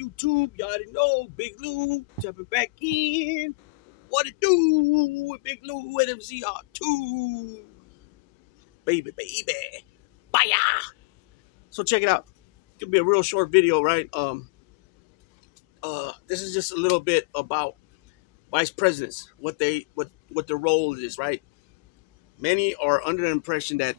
YouTube. You already know Big Lou jumping back in. What it do with Big Lou and MCR2? Baby, baby. Bye. So check it out. It could be a real short video, right? This is just a little bit about vice presidents, what their role is, right? Many are under the impression that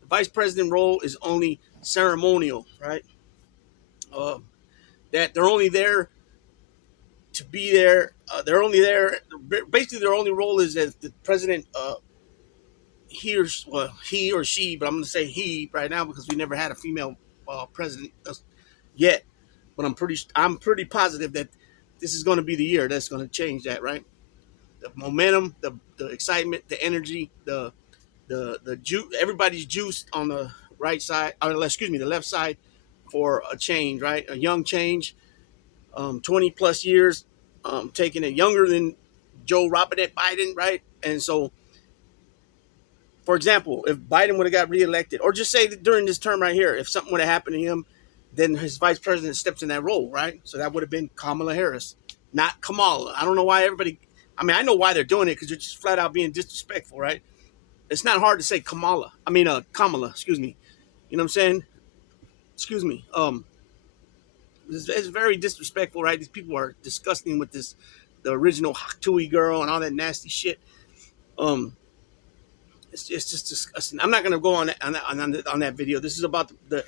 the vice president role is only ceremonial, right? Uh, that they're only there to be there. They're only there. Basically, their only role is as the president. He or she, but I'm going to say he right now because we never had a female president yet. But I'm pretty positive that this is going to be the year that's going to change that, right? The momentum, the excitement, the energy, the juice. Everybody's juiced on the right side. Excuse me, the left side for a change, right? A young change. 20 plus years, taking it younger than Joe Robinette Biden, right? And so, for example, if Biden would have got reelected, or just say that during this term right here, if something would have happened to him, then his vice president steps in that role, right? So that would have been Kamala Harris, not Kamala. I don't know why everybody. I mean, I know why they're doing it because they're just flat out being disrespectful, right? It's not hard to say Kamala. Kamala. Excuse me. You know what I'm saying? Excuse me. It's very disrespectful, right? These people are disgusting with this, the original Tui girl and all that nasty shit. It's just disgusting. I'm not going to go on that video. This is about the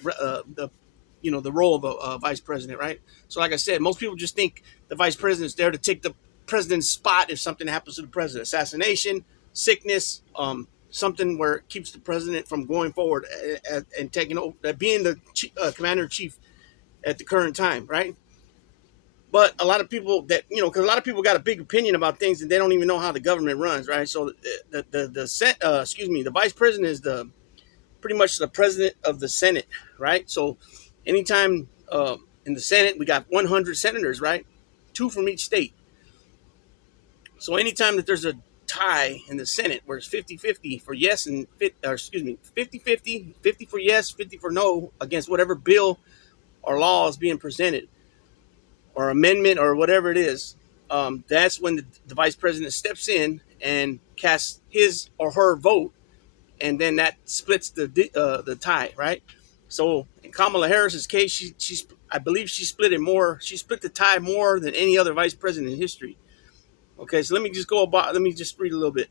role of a vice president, right? So, like I said, most people just think the vice president's there to take the president's spot if something happens to the president, assassination, sickness, something where it keeps the president from going forward and taking over, being the commander in chief at the current time, right? But a lot of people because a lot of people got a big opinion about things and they don't even know how the government runs, right? So the vice president is pretty much the president of the Senate, right? So anytime in the Senate we got 100 senators, right? 2 from each state. So anytime that there's a tie in the Senate where it's 50-50 for yes and 50-50, 50 for yes, 50 for no against whatever bill or law is being presented or amendment or whatever it is, that's when the vice president steps in and casts his or her vote, and then that splits the tie, right? So in Kamala Harris's case, I believe she split the tie more than any other vice president in history. Okay, so let me just read a little bit.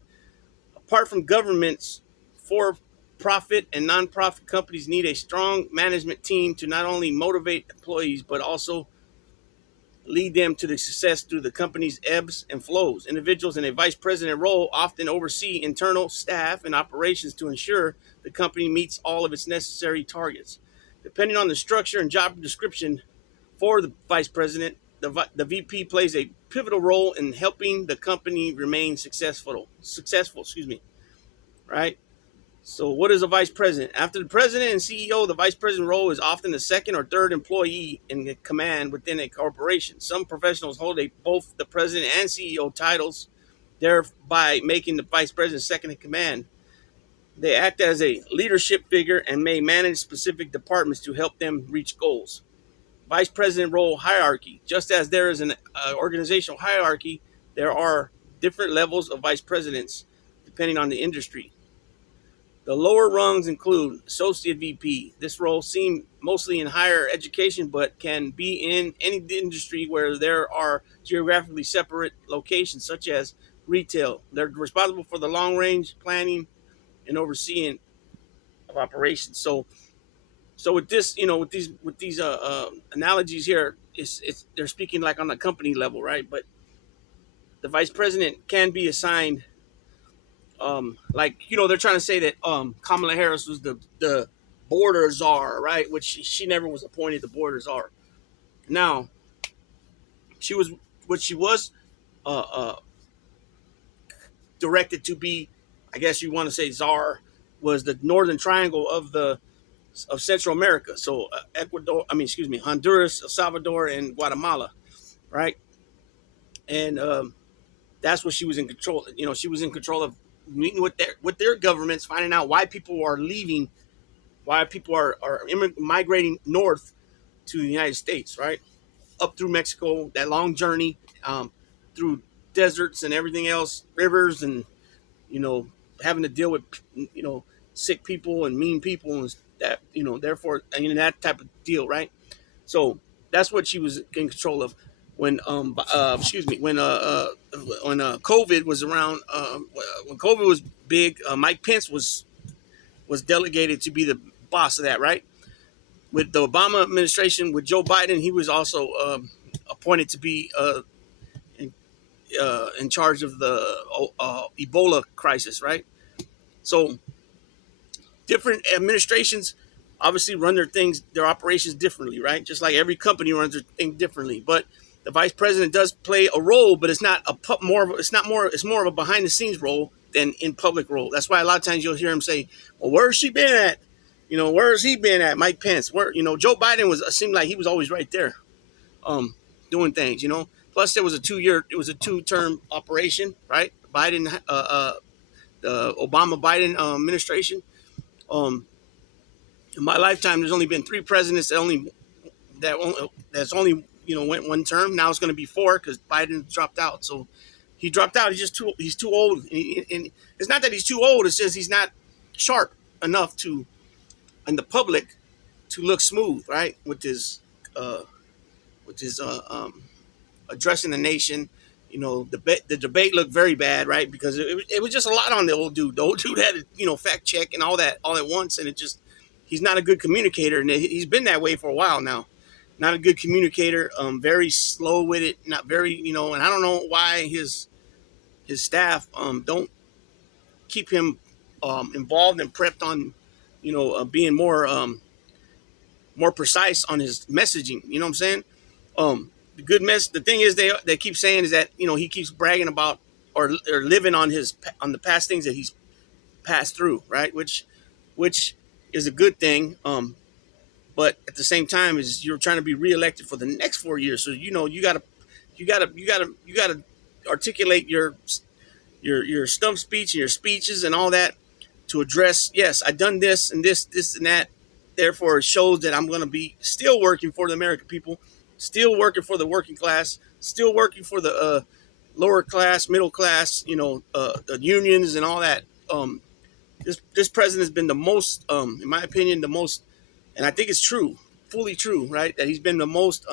Apart from governments, for-profit and non-profit companies need a strong management team to not only motivate employees but also lead them to the success through the company's ebbs and flows. Individuals in a vice president role often oversee internal staff and operations to ensure the company meets all of its necessary targets. Depending on the structure and job description for the vice president, the VP plays a pivotal role in helping the company remain successful, right? So what is a vice president? After the president and CEO, the vice president role is often the second or third employee in the command within a corporation. Some professionals hold both the president and CEO titles, thereby making the vice president second in command. They act as a leadership figure and may manage specific departments to help them reach goals. Vice president role hierarchy. Just as there is an organizational hierarchy, there are different levels of vice presidents depending on the industry. The lower rungs include Associate VP. This role seen mostly in higher education, but can be in any industry where there are geographically separate locations, such as retail. They're responsible for the long-range planning and overseeing of operations. So with this, with these analogies here, they're speaking like on the company level, right? But the vice president can be assigned. They're trying to say that Kamala Harris was the border czar, right? Which she never was appointed the border czar. Now, she was uh, uh, directed to be, I guess you want to say czar, was the northern triangle of Central America. So Honduras, El Salvador, and Guatemala, right? And that's what she was in control. She was in control of meeting with their governments, finding out why people are leaving, why people are migrating north to the United States, right? up through Mexico, that long journey through deserts and everything else, rivers, and you know, having to deal with sick people and mean people and that therefore that type of deal, right? So that's what she was in control of when excuse me when COVID was around. When COVID was big, Mike Pence was delegated to be the boss of that, right? With the Obama administration, with Joe Biden, he was also appointed to be in charge of the Ebola crisis, right? So different administrations obviously run their operations differently, right? Just like every company runs their thing differently. But the vice president does play a role, but it's not it's more of a behind the scenes role than in public role. That's why a lot of times you'll hear him say, "Well, where's she been at? Where's he been at?" Mike Pence, where Joe Biden seemed like he was always right there, doing things. Plus there was a 2-term operation, right? The Obama Biden administration. In my lifetime, there's only been 3 presidents that's only went 1 term. Now it's going to be 4 because Biden dropped out. So he dropped out. He's too old, and it's not that he's too old. It's just he's not sharp enough in the public to look smooth, right? With his addressing the nation. The debate looked very bad, right? Because it was just a lot on the old dude. The old dude had to, fact check and all that all at once, and he's not a good communicator, and he's been that way for a while now. Not a good communicator, very slow with it, not very, and I don't know why his staff don't keep him involved and prepped on, being more precise on his messaging. You know what I'm saying? The thing is, they keep saying is that he keeps bragging about or living on the past things that he's passed through, right? Which is a good thing. But at the same time, is you're trying to be reelected for the next 4 years, so you gotta articulate your stump speech and your speeches and all that to address. Yes, I done this and this and that. Therefore, it shows that I'm going to be still working for the American people, still working for the working class, still working for the lower class, middle class. The unions and all that. This president has been the most, in my opinion, the most. And I think it's true, fully true, right? That he's been the most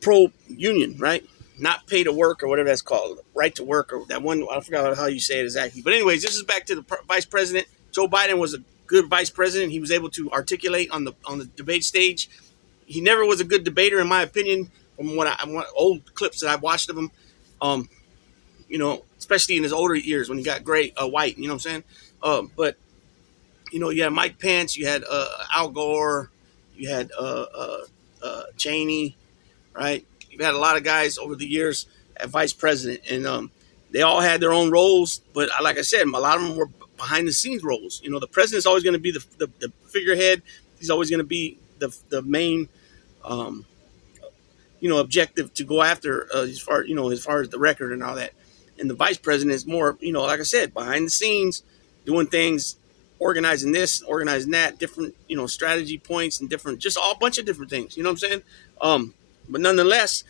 pro-union, right? Not pay to work or whatever that's called, right to work or that one. I forgot how you say it exactly. But anyways, this is back to the vice president. Joe Biden was a good vice president. He was able to articulate on the debate stage. He never was a good debater, in my opinion, from what old clips that I've watched of him. Especially in his older years when he got white. You know what I'm saying? But you had Mike Pence, you had Al Gore, you had Cheney, right? You've had a lot of guys over the years at vice president, and they all had their own roles. But like I said, a lot of them were behind the scenes roles. The president's always going to be the figurehead. He's always going to be the main, objective to go after as far as the record and all that. And the vice president is more, like I said, behind the scenes, doing things, organizing this, organizing that, different, strategy points and just a bunch of different things. You know what I'm saying? But nonetheless,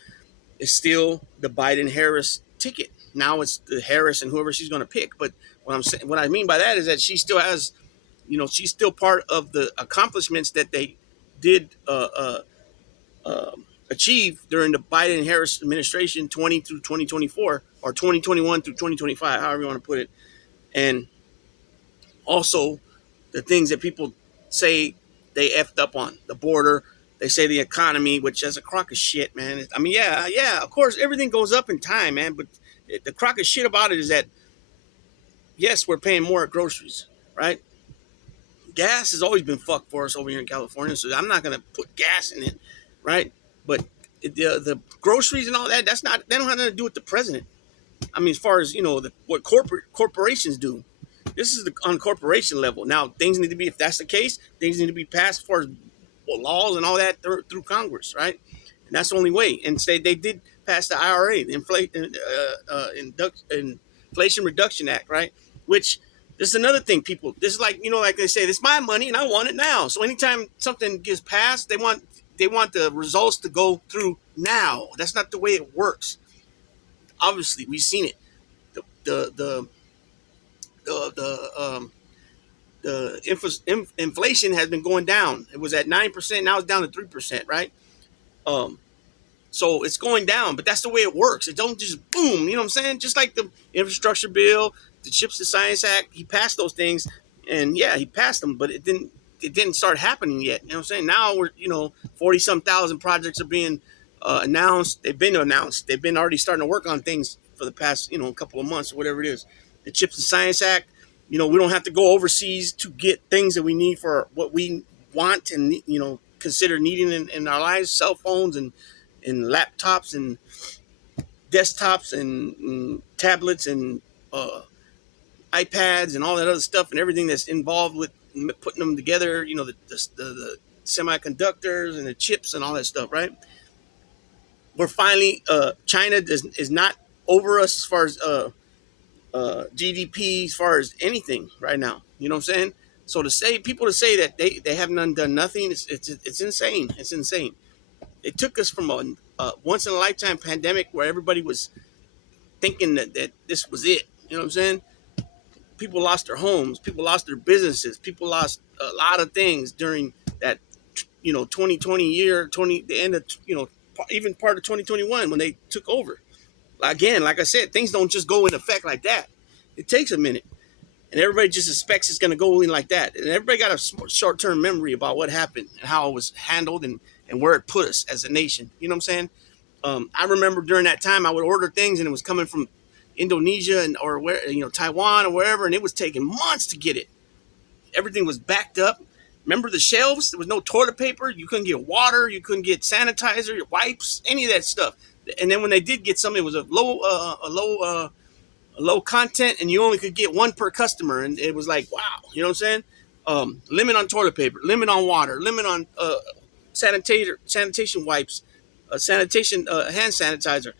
it's still the Biden-Harris ticket. Now it's the Harris and whoever she's going to pick. But what I mean by that is that she still has, she's still part of the accomplishments that they did achieve during the Biden-Harris administration, 20 through 2024 or 2021 through 2025, however you want to put it. And also the things that people say they effed up on, the border. They say the economy, which is a crock of shit, man. I mean, yeah, of course, everything goes up in time, man. But the crock of shit about it is that, yes, we're paying more at groceries, right? Gas has always been fucked for us over here in California, so I'm not going to put gas in it, right? But the groceries and all that, they don't have nothing to do with the president. I mean, as far as, what corporations do. This is on corporation level. Now, things need to be, if that's the case, things need to be passed as far as laws and all that through Congress, right? And that's the only way. And they did pass the IRA, the Inflation Reduction Act, right? Which, this is another thing, people. This is like, like they say, this is my money and I want it now. So anytime something gets passed, they want they want the results to go through now. That's not the way it works. Obviously, we've seen it. The the the the inflation has been going down. It was at 9%. Now it's down to 3%. Right. Um, So it's going down, but that's the way it works. It don't just boom, you know what I'm saying? Just like the infrastructure bill, the Chips and Science Act, he passed those things, and yeah, he passed them, but it didn't start happening yet. You know what I'm saying? Now we're 40 some thousand projects are being announced. They've been announced. They've been already starting to work on things for the past couple of months or whatever it is. The Chips and Science Act, we don't have to go overseas to get things that we need for what we want and consider needing in our lives, cell phones and laptops and desktops and tablets and iPads and all that other stuff and everything that's involved with putting them together. The semiconductors and the chips and all that stuff. Right? We're finally China is not over us as far as GDP, as far as anything right now. You know what I'm saying? So to say that they haven't done nothing, it's insane. It's insane. It took us from a once in a lifetime pandemic where everybody was thinking that this was it. You know what I'm saying? People lost their homes, people lost their businesses, people lost a lot of things during that 2020 year, the end of even part of 2021 when they took over. Again, like I said, things don't just go in effect like that. It takes a minute. And everybody just expects it's going to go in like that. And everybody got a short-term memory about what happened and how it was handled and where it put us as a nation. You know what I'm saying? I remember during that time I would order things and it was coming from Indonesia or where Taiwan or wherever, and it was taking months to get it. Everything was backed up. Remember the shelves? There was no toilet paper. You couldn't get water. You couldn't get sanitizer, wipes, any of that stuff. And then when they did get something, it was a low content, and you only could get one per customer, and it was like, wow, you know what I'm saying? Limit on toilet paper, limit on water, limit on sanitation wipes, sanitation hand sanitizer.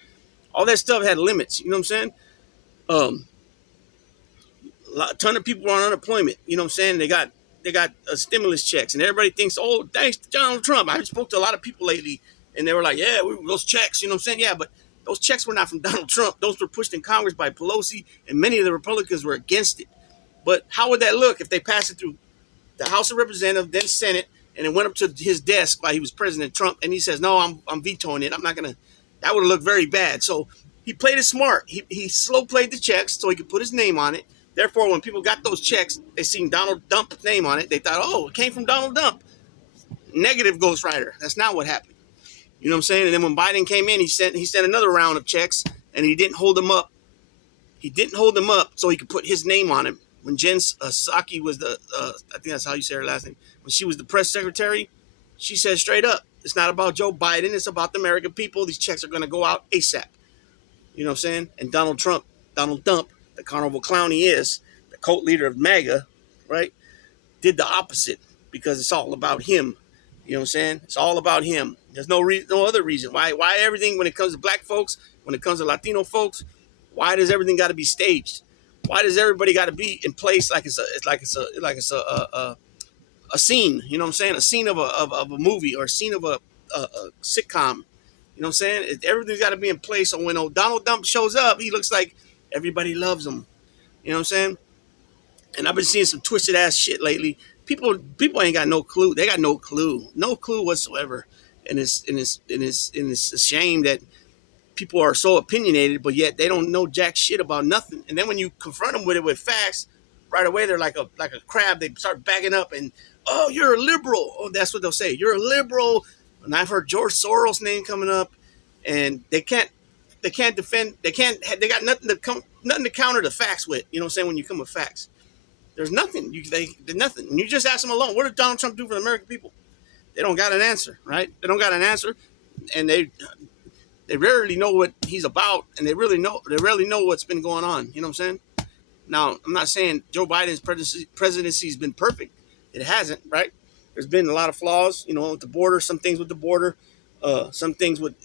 All that stuff had limits. You know what I'm saying? Um, a ton of people are on unemployment. You know what I'm saying? They got stimulus checks, and everybody thinks, oh, thanks to Donald Trump. I spoke to a lot of people lately, and they were like, yeah, those checks. You know what I'm saying? Yeah, but those checks were not from Donald Trump. Those were pushed in Congress by Pelosi, and many of the Republicans were against it. But how would that look if they passed it through the House of Representatives, then Senate, and it went up to his desk while he was President Trump, and he says, no, I'm vetoing it. I'm not going to. That would have looked very bad. So he played it smart. He slow played the checks so he could put his name on it. Therefore, when people got those checks, they seen Donald Dump's name on it. They thought, oh, it came from Donald Dump. Negative ghostwriter. That's not what happened. You know what I'm saying? And then when Biden came in, he sent another round of checks, and he didn't hold them up. He didn't hold them up so he could put his name on him. When Jen Psaki was I think that's how you say her last name, when she was the press secretary, she said straight up, it's not about Joe Biden, it's about the American people. These checks are going to go out ASAP. You know what I'm saying? And Donald Trump, Donald Dump, the carnival clown he is, the cult leader of MAGA, right, did the opposite because it's all about him. You know what I'm saying? It's all about him. There's no other reason. Why everything, when it comes to black folks, when it comes to Latino folks, why does everything got to be staged? Why does everybody got to be in place like it's a scene? You know what I'm saying? A scene of a movie or a scene of a sitcom. You know what I'm saying? Everything's got to be in place. So when Donald Trump shows up, he looks like everybody loves him. You know what I'm saying? And I've been seeing some twisted ass shit lately. People ain't got no clue. They got no clue whatsoever. And it's a shame that people are so opinionated, but yet they don't know jack shit about nothing. And then when you confront them with it with facts, right away they're like a crab. They start backing up and, oh, you're a liberal. Oh, that's what they'll say. You're a liberal. And I've heard George Soros' name coming up, and they can't defend. They got nothing to counter the facts with. You know what I'm saying? When you come with facts, there's nothing. There's nothing. When you just ask them alone, what did Donald Trump do for the American people? They don't got an answer, right? They don't got an answer, and they rarely know what he's about, and they rarely know what's been going on. You know what I'm saying? Now, I'm not saying Joe Biden's presidency has been perfect. It hasn't, right? There's been a lot of flaws, with the border, some things with the border, some things with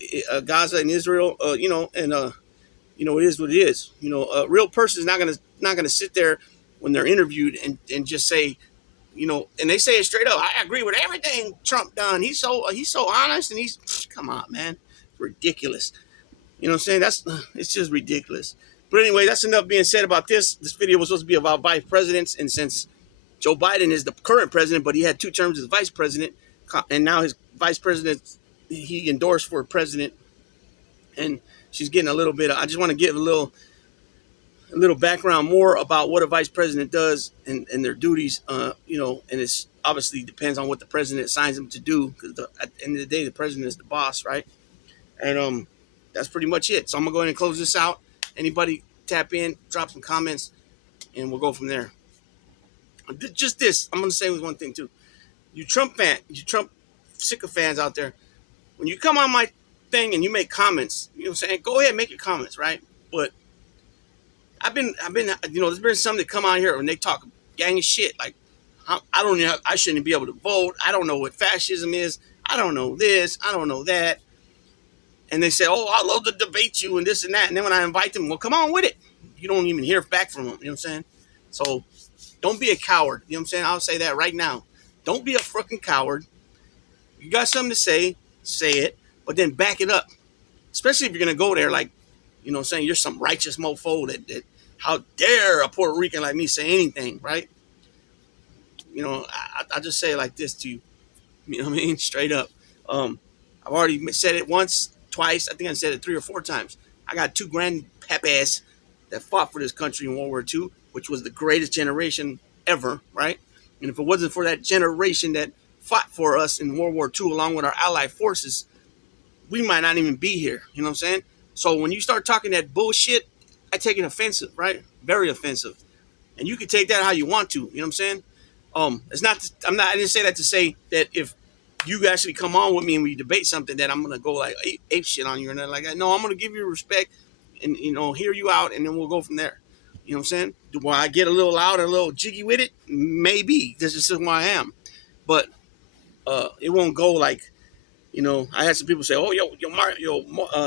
Gaza and Israel, and it is what it is. A real person is not gonna sit there when they're interviewed and just say and they say it straight up. I agree with everything Trump done. He's so honest, and come on, man, ridiculous. You know what I'm saying? It's just ridiculous. But anyway, that's enough being said about this. This video was supposed to be about vice presidents, and since Joe Biden is the current president, but he had 2 terms as vice president, and now his vice president he endorsed for president, and she's getting a little bit. I just want to give a little background more about what a vice president does and their duties. And it's obviously depends on what the president assigns them to do, because at the end of the day, the president is the boss, right? And that's pretty much it. So I'm gonna go ahead and close this out. Anybody tap in, drop some comments, and we'll go from there. Just this, I'm gonna say with one thing too. You Trump sycophants out there, when you come on my thing and you make comments, you know what I'm saying? Go ahead, make your comments, right? But I've been, there's been some that come out here and they talk gang of shit. Like, I shouldn't be able to vote. I don't know what fascism is. I don't know this. I don't know that. And they say, oh, I love to debate you and this and that. And then when I invite them, well, come on with it. You don't even hear back from them. You know what I'm saying? So don't be a coward. You know what I'm saying? I'll say that right now. Don't be a fucking coward. You got something to say it, but then back it up. Especially if you're going to go there like, you know what I'm saying, you're some righteous mofo that how dare a Puerto Rican like me say anything, right? I just say it like this to you. You know what I mean? Straight up. I've already said it once, twice. I think I said it 3 or 4 times. I got 2 grandpapas that fought for this country in World War II, which was the greatest generation ever, right? And if it wasn't for that generation that fought for us in World War II along with our allied forces, we might not even be here. You know what I'm saying? So when you start talking that bullshit, I take it offensive, right? Very offensive. And you can take that how you want to. You know what I'm saying? I didn't say that to say that if you actually come on with me and we debate something that I'm going to go like ape shit on you or nothing like that. No, I'm going to give you respect and, hear you out, and then we'll go from there. You know what I'm saying? Do I get a little loud and a little jiggy with it? Maybe. This is just who I am. But it won't go like, I had some people say, oh,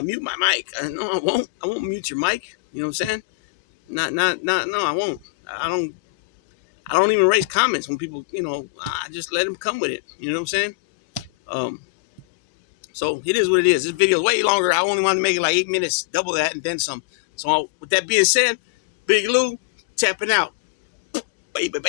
mute my mic. No, I won't. I won't mute your mic. You know what I'm saying? No, I won't. I don't even raise comments when people, I just let them come with it. You know what I'm saying? So it is what it is. This video is way longer. I only wanted to make it like 8 minutes, double that, and then some. So with that being said, Big Lou tapping out. Baby.